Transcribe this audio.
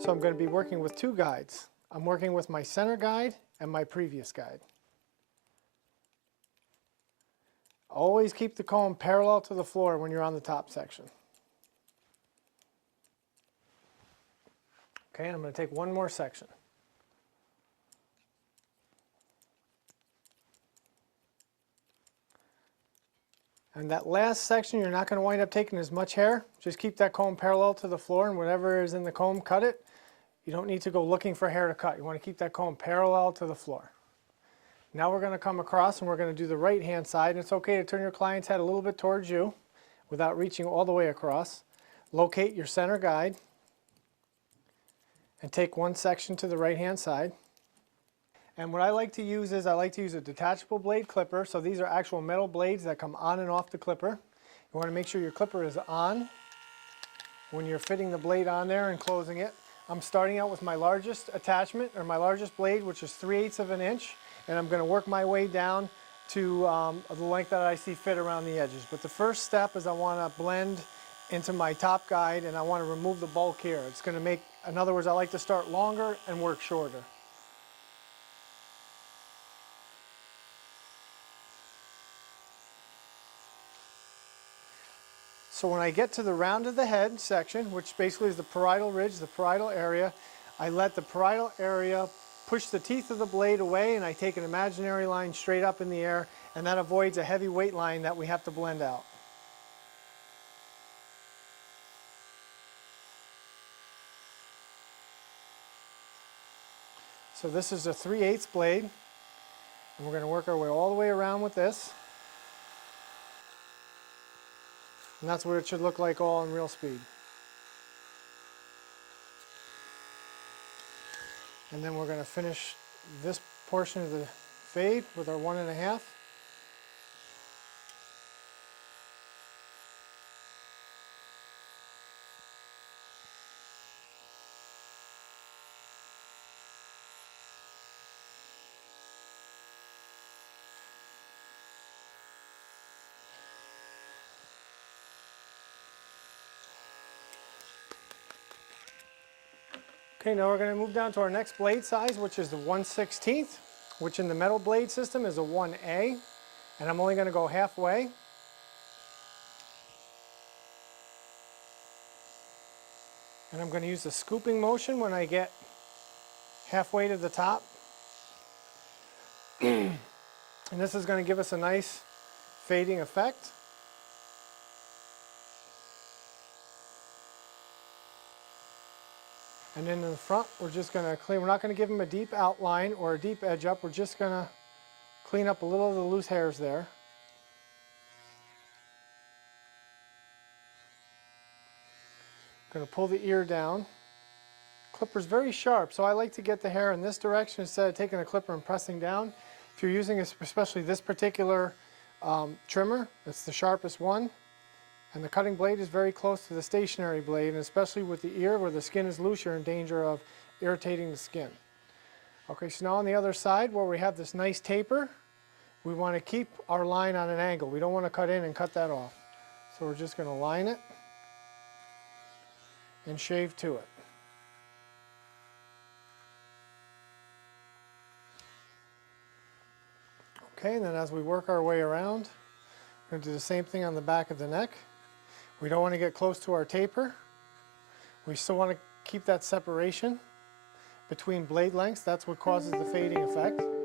So I'm going to be working with two guides. I'm working with my center guide and my previous guide. Always keep the comb parallel to the floor when you're on the top section. Okay, and I'm going to take one more section. And that last section, you're not going to wind up taking as much hair. Just keep that comb parallel to the floor, and whatever is in the comb, cut it. You don't need to go looking for hair to cut. You want to keep that comb parallel to the floor. Now we're going to come across and we're going to do the right hand side. And it's okay to turn your client's head a little bit towards you without reaching all the way across. Locate your center guide and take one section to the right hand side. And what I like to use is I like to use a detachable blade clipper. So these are actual metal blades that come on and off the clipper. You want to make sure your clipper is on when you're fitting the blade on there and closing it. I'm starting out with my largest attachment, or my largest blade, which is 3/8 of an inch, and I'm going to work my way down to the length that I see fit around the edges. But the first step is I want to blend into my top guide, and I want to remove the bulk here. It's going to make, in other words, I like to start longer and work shorter. So when I get to the round of the head section, which basically is the parietal ridge, the parietal area, I let the parietal area push the teeth of the blade away, and I take an imaginary line straight up in the air, and that avoids a heavy weight line that we have to blend out. So this is a 3/8 blade, and we're going to work our way all the way around with this. And that's what it should look like all in real speed. And then we're going to finish this portion of the fade with our 1.5. Okay, now we're going to move down to our next blade size, which is the 1/16, which in the metal blade system is a 1A, and I'm only going to go halfway. And I'm going to use the scooping motion when I get halfway to the top. And this is going to give us a nice fading effect. And then in the front, we're just going to clean. We're not going to give them a deep outline or a deep edge up. We're just going to clean up a little of the loose hairs there. Going to pull the ear down. Clipper's very sharp, so I like to get the hair in this direction instead of taking the clipper and pressing down. If you're using especially this particular trimmer, it's the sharpest one. And the cutting blade is very close to the stationary blade, and especially with the ear where the skin is loose, you're in danger of irritating the skin. Okay, so now on the other side where we have this nice taper, we want to keep our line on an angle. We don't want to cut in and cut that off. So we're just going to line it and shave to it. Okay, and then as we work our way around, we're going to do the same thing on the back of the neck. We don't want to get close to our taper. We still want to keep that separation between blade lengths. That's what causes the fading effect.